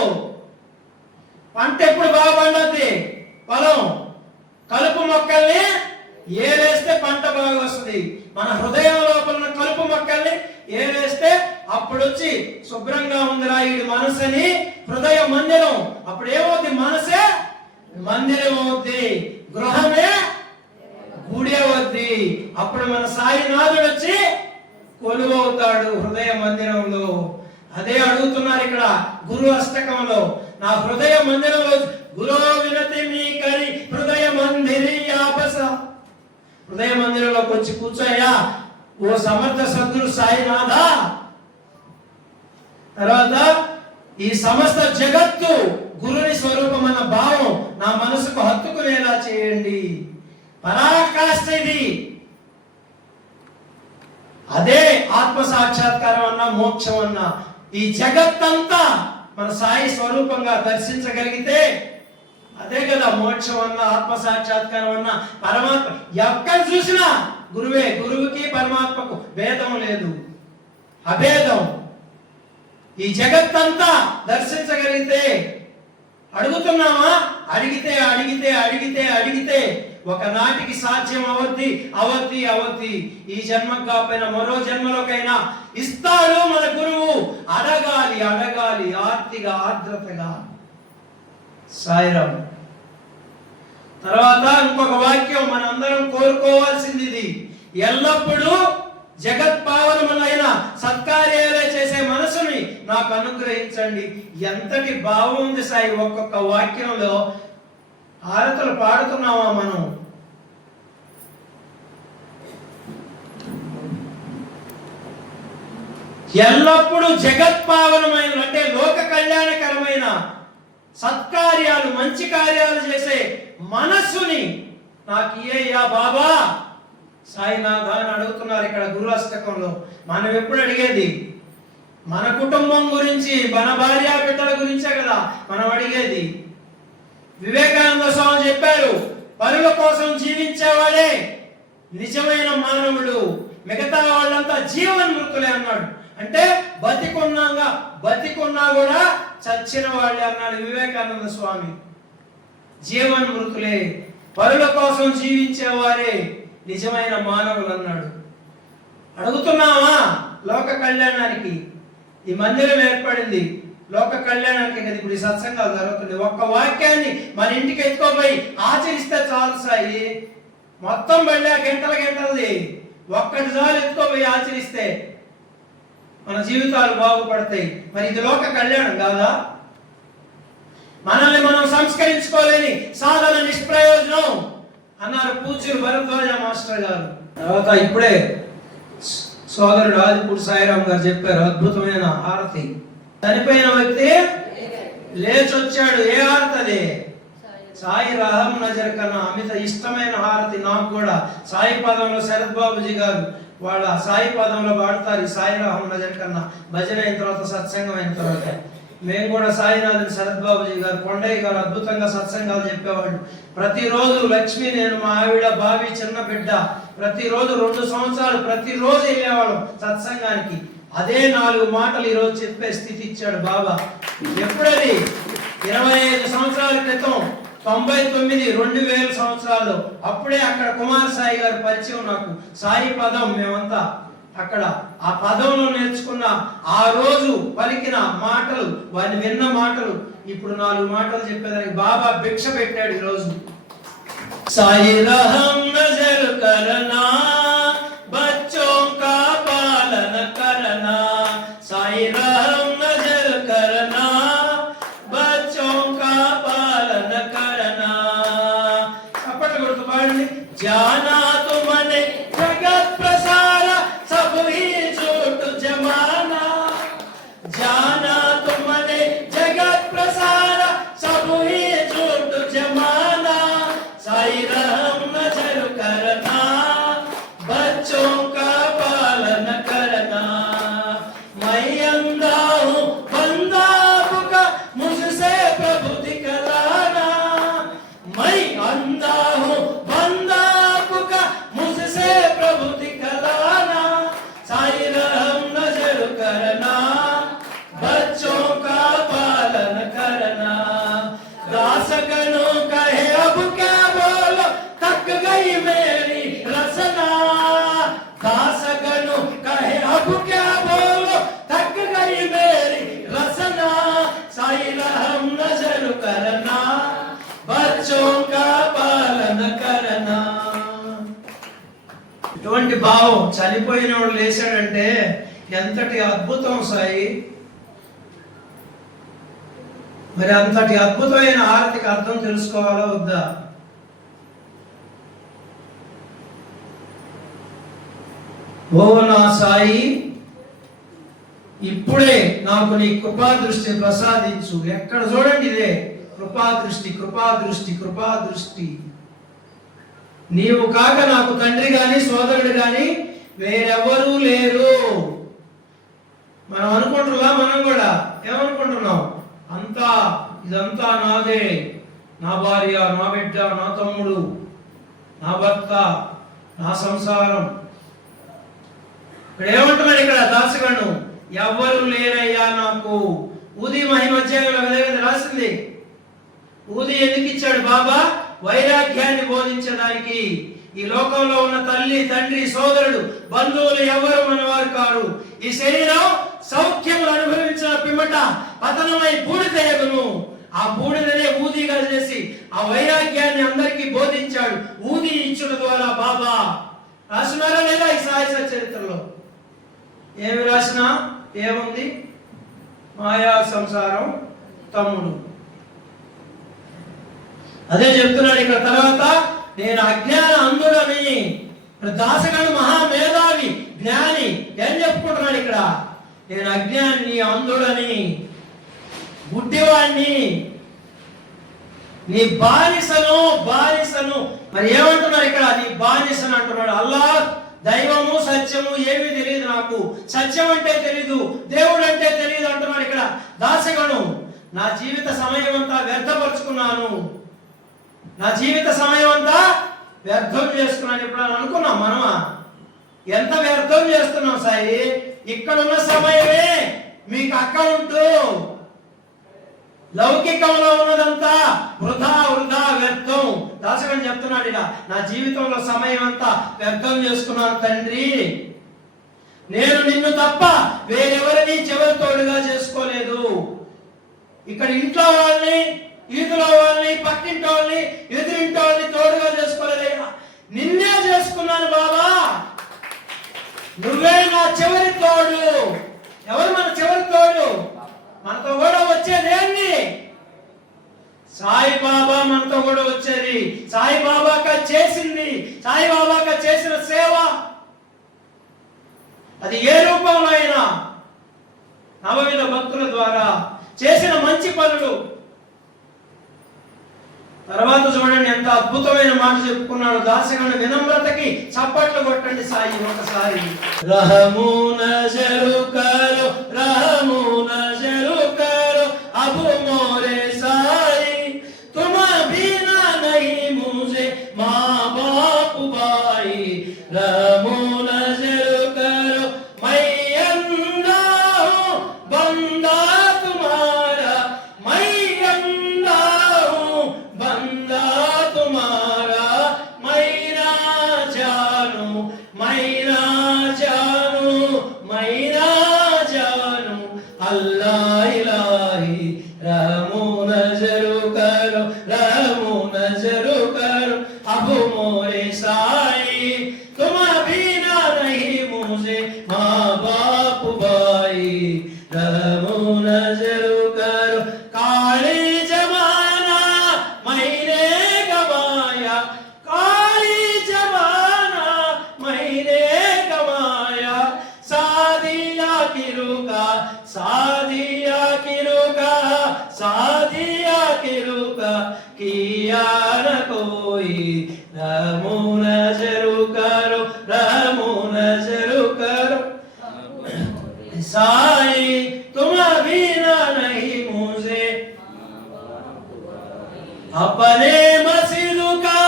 పంట ఎప్పుడు బాగా పండుద్ది? పొలం కలుపు మొక్కల్ని ఏరేస్తే పంట బాగా వస్తుంది. మన హృదయం లోపల కలుపు మొక్కల్ని ఏరేస్తే అప్పుడు వచ్చి శుభ్రంగా ఉందిరా ఈ మనసుని హృదయ మందిరం. అప్పుడు ఏమవుద్ది? మనసే మందిరం అవుద్ది, గృహమే గుడి అవుద్ది. అప్పుడు మన సాయినాథుడు వచ్చి కొలువవుతాడు హృదయ మందిరంలో. అదే అడుగుతున్నారు ఇక్కడ గురు అష్టకంలో. నా హృదయ మందిరంలో గురో వినతి మీ కరి హృదయ మందిరి ఆపస. హృదయ మందిరంలోకి వచ్చి కూర్చోయా ఓ సమర్థ సద్గురు సాయినాథ. తర్వాత ఈ సమస్త జగత్తు గురుని స్వరూపం అన్న భావం నా మనసుకు హత్తుకునేలా చేయండి. పరాకాష్ఠ ఇది. అదే ఆత్మ సాక్షాత్కారం అన్న, మోక్షం అన్న. ఈ జగత్తంతా మన సాయి స్వరూపంగా దర్శించగలిగితే అదే కదా మోక్షం అన్న, ఆత్మ సాక్షాత్కారం అన్న. పరమాత్మ ఎక్కడ చూసినా గురువే. గురువుకి పరమాత్మకు భేదం లేదు, అభేదం. ఈ జగత్తంతా దర్శించగలిగితే అడుగుతున్నామా? అడిగితే అడిగితే అడిగితే అడిగితే ఒకనాటికి సాధ్యం అవద్ది. ఈ జన్మకు కాకపోయినా మరో జన్మలోకైనా ఇస్తాడు మన గురువు. అడగాలి ఆర్తిగా, ఆర్ద్రతగా. సాయిరాం. తర్వాత ఇంకొక వాక్యం మనందరం కోరుకోవాల్సింది ఇది. ఎల్లప్పుడూ జగత్పావనములైన సత్కార్యాలే చేసే మనసుని నాకు అనుగ్రహించండి. ఎంతటి భావం ఉంది సాయి ఒక్కొక్క వాక్యంలో. హారతులు పాడుతున్నామా మనం? ఎల్లప్పుడూ జగత్పావనమైన అంటే లోక కళ్యాణకరమైన సత్కార్యాలు, మంచి కార్యాలు చేసే మనస్సుని నాకు ఇయ్యయ్యా బాబా సాయినాథ అని అడుగుతున్నారు ఇక్కడ గురు అష్టకంలో. మనం ఎప్పుడు అడిగేది మన కుటుంబం గురించి, మన భార్య బిడ్డల గురించే కదా మనం అడిగేది. వివేకానంద స్వామి చెప్పారు, పరుల కోసం జీవించేవాడే నిజమైన మానవుడు, మిగతా వాళ్ళంతా జీవన్మృతులే అన్నాడు. అంటే బతికున్నా కూడా చచ్చిన వాళ్ళే అన్నాడు వివేకానంద స్వామి. జీవన్మృతులే, పరుల కోసం జీవించేవారే నిజమైన మానవులు అన్నాడు. అడుగుతున్నావా? లోక కళ్యాణానికి ఈ మందిరం ఏర్పడింది, లోక కళ్యాణానికి కదా ఇప్పుడు ఈ సత్సంగాలు జరుగుతుంది. ఒక్క వాక్యాన్ని మన ఇంటికి ఎత్తుకోపోయి ఆచరిస్తే చాలు సాయి. మొత్తం వెళ్ళా గంటలది ఒక్కటి చాలు ఎత్తుకోపోయి ఆచరిస్తే. మన జీవితాలు బాగుపడతాయి. మరి ఇది లోక కళ్యాణం కాదా? మనల్ని మనం సంస్కరించుకోలేని సాధన నిష్ప్రయోజనం అన్నారు పూజ్యులు భరద్వాజ మాస్టర్ గారు. తర్వాత ఇప్పుడే సోదరుడు ఆదిపూడి సాయిరామ్ గారు చెప్పారు అద్భుతమైన హారతి. చనిపోయిన వ్యక్తి లేచొచ్చాడు. ఏ హారతి? సాయి రహం నజర్ కన్నా అమిత ఇష్టమైన హారతి నాకు కూడా. సాయి పదంలో శరత్ బాబుజీ గారు వాళ్ళ సాయి పదంలో పాడతారు సాయి రహం నజర్ కన్నా. భజన అయిన తర్వాత సత్సంగం అయిన తర్వాత మేము కూడా సాయినాథన్ శరత్ బాబుజీ గారు కొండయ్య గారు అద్భుతంగా సత్సంగాలు చెప్పేవాళ్ళు. ప్రతిరోజు లక్ష్మి, నేను, మా ఆవిడ, బావి, చిన్న బిడ్డ ప్రతిరోజు 2 సంవత్సరాలు ప్రతిరోజు వెళ్ళేవాళ్ళం సత్సంగానికి. అదే 4 మాటలు ఈరోజు చెప్పే స్థితి ఇచ్చాడు బాబా. ఎప్పుడది? 25 సంవత్సరాల క్రితం 99 2000 సంవత్సరాల్లో అప్పుడే అక్కడ కుమార్ సాయి గారు పరిచయం నాకు. సాయి పదం మేమంతా అక్కడ ఆ పదంలో నేర్చుకున్న ఆ రోజు పలికిన మాటలు, వారిని విన్న మాటలు ఇప్పుడు 4 మాటలు చెప్పేదానికి బాబా భిక్ష పెట్టాడు ఈరోజు. సాయి రహం నజర్ కరనా, బచ్చోं का पालन करना, సాయి రహం నజర్ కరనా, బచ్చోं का पालन करना. చప్పట్లు కొడుతూ పాడండి. జానా తుమనే జగత్ ప్రసార सब ही झूठ जमाना, जाना तुमने जगत प्रसार सब ही झूठ जमाना. साई रहम नजर करना, बच्चों का पालन करना. मैं अंधा हूँ बंदा आपका, मुझसे प्रभु दिखलाना. मैं अंधा हूँ बंदा आपका, मुझसे प्रभु दिखलाना. साई रहम नजर करना, बच्चों का पालन करना. दासगणों कहे अब क्या बोलो, थक गई मेरी रसना. दासगणों कहे अब क्या बोलो, थक गई मेरी रसना. साई रहम नजर करना, बच्चों का पालन करना. ఇటువంటి భావం చనిపోయినోడు లేచాడంటే ఎంతటి అద్భుతం సాయి. మరి అంతటి అద్భుతమైన హారతికి అర్థం తెలుసుకోవాలా వద్దా? ఓ నా సాయి, ఇప్పుడే నాకు నీ కృపా దృష్టిని ప్రసాదించు. ఎక్కడ చూడండి ఇదే కృపా దృష్టి, కృపా దృష్టి, కృపా దృష్టి. నీవు కాక నాకు తండ్రి గాని సోదరుడు గాని వేరెవ్వరూ లేరు. మనం అనుకుంటున్నాం, మనం కూడా ఏమనుకుంటున్నాం? అంతా ఇదంతా నాదే, నా భార్య, నా బిడ్డ, నా తమ్ముడు, నా భర్త, నా సంసారం. ఇక్కడ ఏమంటున్నాడు? ఇక్కడ దాసగణు ఎవ్వరు లేరయ్యా నాకు. ఊది మహిమధ్యాయంలో రాసింది. ఊది ఎందుకు ఇచ్చాడు బాబా? వైరాగ్యాన్ని బోధించడానికి. ఈ లోకంలో ఉన్న తల్లి, తండ్రి, సోదరుడు, బంధువులు ఎవరు మనవారు కారు. ఈ శరీరం సౌఖ్యములు అనుభవించిన పిమ్మట పతనమై బూడిదయగును. ఆ బూడిదనే ఊదిగా చేసి ఆ వైరాగ్యాన్ని అందరికీ బోధించాడు. ఊది ఇచ్చుట ద్వారా బాబా రాసినారా లేదా ఈ సాయి చరిత్రలో? ఏమి రాసినా ఏముంది? మాయా సంసారం తమ్ముడు. అదే చెప్తున్నాడు ఇక్కడ. తర్వాత నేను అజ్ఞాన అంధుడని. దాసగణు మహామేధావి జ్ఞాని ఏం చెప్పుకుంటున్నాడు ఇక్కడ? నేను అజ్ఞాని, అంధుడని, గుడ్డివాణ్ణి, నీ బానిసను. బానిసను మరి ఏమంటున్నారు ఇక్కడ? నీ బానిసను అంటున్నాడు. అల్లా, దైవము, సత్యము ఏమీ తెలియదు నాకు. సత్యం అంటే తెలీదు, దేవుడు అంటే తెలియదు అంటున్నాడు ఇక్కడ దాసగణు. నా జీవిత సమయం అంతా వ్యర్థపరుచుకున్నాను, నా జీవిత సమయం అంతా వ్యర్థం చేసుకున్నాను. ఇప్పుడు అనుకున్నాం మనమా? ఎంత వ్యర్థం చేస్తున్నాం సాయి. ఇక్కడున్న సమయమే మీకు అకౌంట్. లౌకికంలో ఉన్నదంతా వృధా వృధా వ్యర్థం. దాసగణు చెప్తున్నాడు ఇలా, నా జీవితంలో సమయం అంతా వ్యర్థం చేసుకున్నాను తండ్రి. నేను నిన్ను తప్ప వేరెవరిని చివరి తోడుగా చేసుకోలేదు. ఇక్కడ ఇంట్లో వాళ్ళని, ఈదులో వాళ్ళని, పక్కింటి వాళ్ళని, ఎదురింటి వాళ్ళని తోడుగా చేసుకోలేదు. నిన్నే చేసుకున్నాను బాబా. నువ్వే నా చివరి తోడు. ఎవరు మన చివరి తోడు? మనతో కూడా వచ్చేదేంటి? సాయిబాబా మనతో కూడా వచ్చేది. సాయిబాబాగా చేసింది, సాయిబాబాగా చేసిన సేవ, అది ఏ రూపంలో అయినా, నవవిధ భక్తుల ద్వారా చేసిన మంచి పనులు. తర్వాత చూడండి ఎంత అద్భుతమైన మాట చెప్పుకున్నాడు. దాసగణ వినమ్రతకి చప్పట్లు కొట్టండి సాయి ఒకసారి. రహము నజరు కరో, రహము నజరు కరో అబు మోరే సాయి, तुम बिना नहीं मुझे माँ बाप भाई, रहमो नजर करो मैं अंधा हूँ बंदा तुम्हारा, मैं अंधा हूँ बंदा तुम्हारा, मैं ना जानू मैं ना जानू मैं ना जानू अल्लाह इलाही, रहमो नजर करो रहमो नजर करो अब मोरे साई, तुम बिना नहीं मुझे माँ बाप भाई, रहमो नजर करो। काले जमाना मैंने गवाया, काली जमाना मैंने गवाया, सादिया की रुका सादिया की रुका सादिया की रुका किया न कोई, रहमो नजर करो रहमो नजर करो साई, तुम बिना नहीं मुझे। अपने मस्जिद का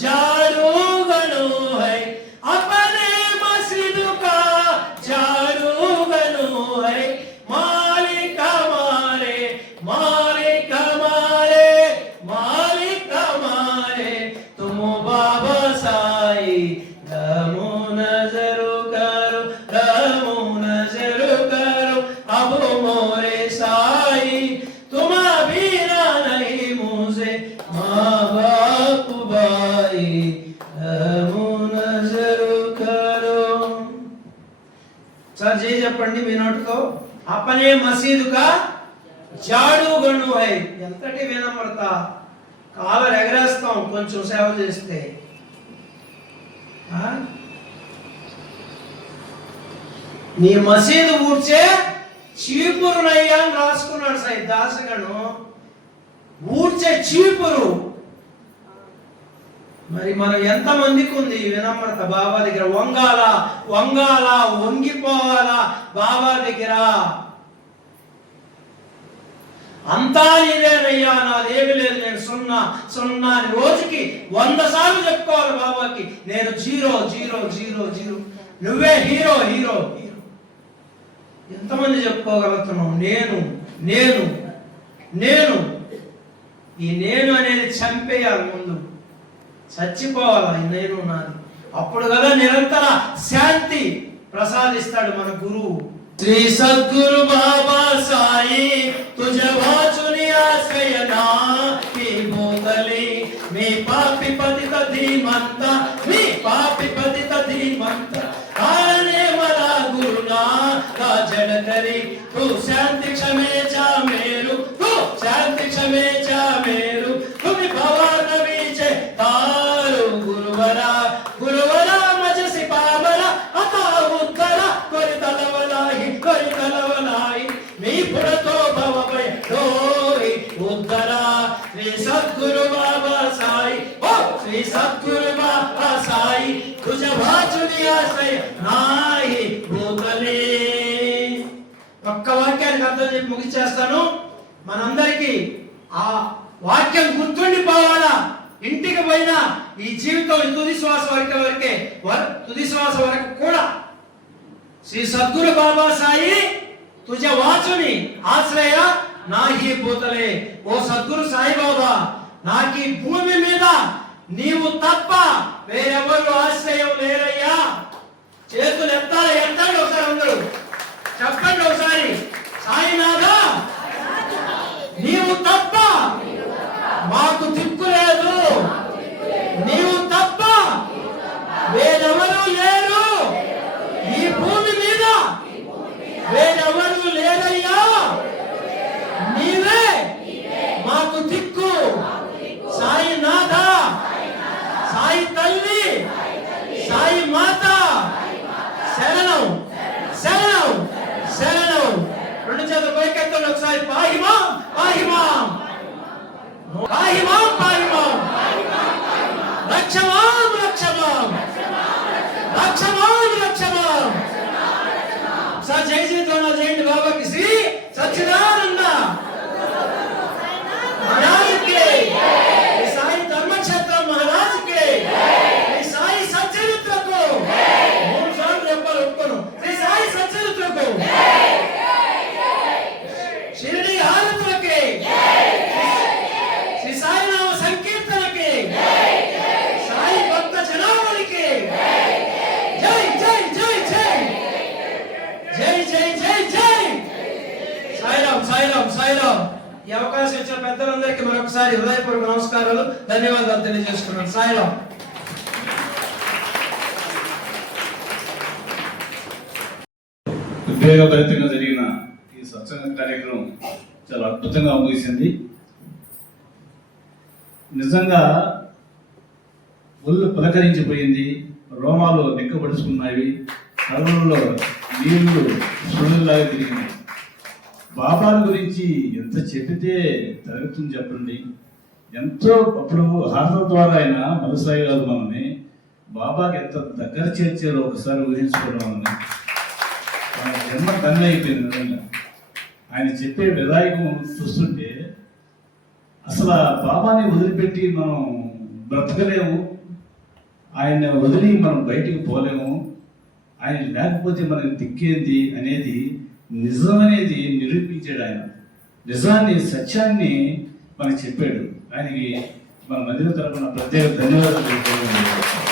झाड़ू गनो है, अपने मस्जिद का झाड़ू गनो है, मालिक हमारे मालिक हमारे मालिक हमारे, तुम बाबा साई, रहमो नजर करो रहमो नजर करो अब मोरे साई, तुम बिना नहीं मुझे माँ बाप भाई, रहमो नजर करो। सर जी చెప్పండి మీ నోటితో. अपने मस्जिद का జాడు గను హై, ఎంతటి వినమ్రత. కాలర్ ఎగరేస్తాం కొంచెం సేవ చేస్తే. నీ మసీదు ఊడ్చే చీపురునయ్యా అని రాసుకున్నాడు సాయి దాసగను. ఊడ్చే చీపురు. మరి మనం ఎంత మందికి ఉంది వినమ్రత బాబా దగ్గర? వంగాల వంగాల వంగిపోవాలా బాబా దగ్గర? అంతా నీదేనయ్యా, నాదేమి లేదు, నేను సున్నా సున్నా అని రోజుకి 100 సార్లు చెప్పుకోవాలి బాబాకి. నేను జీరో జీరో జీరో జీరో, నువ్వే హీరో హీరో హీరో. ఎంతమంది చెప్పుకోగలుగుతున్నాం నేను నేను నేను? ఈ నేను అనేది చంపేయాలి, ముందు చచ్చిపోవాలి నేను నాది. అప్పుడు కదా నిరంతర శాంతి ప్రసాదిస్తాడు మన గురువు. శ్రీ సద్గురు బాబా సాయి तुझे वाचुनी आश्रयना की बोतली, मी पापी पतित धीमंत मी पापी पतित धीमंत, आने मला गुरुना राजन करी, तू शांति क्षमेचा मेरू तू शांति क्षमेचा मेरू, तुम्ही भवान विचे तारू गुरुवरा गुरुवरा मजसी पावरा आता उद्धरा कोरी तलवलाई मी पुढतो भवभय डोई उद्धरा। श्री सद्गुरु बाबा साई ओ श्री सद्गुरु बाबा साई तुझ्या वाचुनी आश्रय नाही భూతలే. ఒక్క వాక్యానికి అర్థం చెప్పి ముగిచేస్తాను. మనందరికీ ఆ వాక్యం గుర్తుండిపోవాలా. ఇంటికి పోయినా ఈ జీవితం తుది శ్వాస తుది శ్వాస వరకు కూడా శ్రీ సద్గురు బాబా సాయి तुझ्या वाचुनी ఆశ్రయ నాహి భూతలే. ఓ సద్గురు సాయిబాబా, నాకు ఈ భూమి మీద నీవు తప్ప వేరెవరు ఆశ్రయం లేరయ్యా. చేతులు ఎత్తాలి, ఎత్తండి ఒకసారి అందరూ చెప్పండి ఒకసారి. సాయినాథా, నీవు తప్ప మాకు దిక్కు లేదు, నీవు తప్ప వేరెవరు లేరు ఈ భూమి మీద, వేరెవరు హారతులకి, శ్రీ సాయినామ సంకీర్తనకి, సాయి భక్త జనాభానికి జై జై జై జై జై జై జై జై సాయిరాం సాయిరాం సాయిరాం. ఈ అవకాశం ఇచ్చిన పెద్దలందరికీ మరొకసారి హృదయపూర్వక నమస్కారాలు, ధన్యవాదాలు తెలియజేసుకున్నాను. సాయిరాం. ఉపయోగభరితంగా జరిగిన ఈ సత్సంగ కార్యక్రమం చాలా అద్భుతంగా ముగిసింది. నిజంగా ఒళ్ళు పులకరించిపోయింది, రోమాలు నిక్కబడుచుకున్నాయి, కళ్ళల్లో నీళ్లు సుడుల్లాగా తిరిగినాయి. బాబాల గురించి ఎంత చెప్పితే తరుగుతుంది చెప్పండి. ఎంతో అప్పుడు హారత ద్వారా ఆయన మనసాయి గారు మనల్ని బాబాకి ఎంత దగ్గర చేర్చారో ఒకసారి ఊహించుకోవడం మనల్ని మన జన్మ ధన్య అయిపోయింది. నిజంగా ఆయన చెప్పే విధాయకం చూస్తుంటే అసలు ఆ బాబాని వదిలిపెట్టి మనం బ్రతకలేము, ఆయన వదిలి మనం బయటికి పోలేము, ఆయన లేకపోతే మనకి దిక్కేంది అనేది నిజం అనేది నిరూపించాడు. ఆయన నిజాన్ని సత్యాన్ని మనకి చెప్పాడు. ఆయనకి మన మందిరం తరపున ప్రత్యేక ధన్యవాదాలు.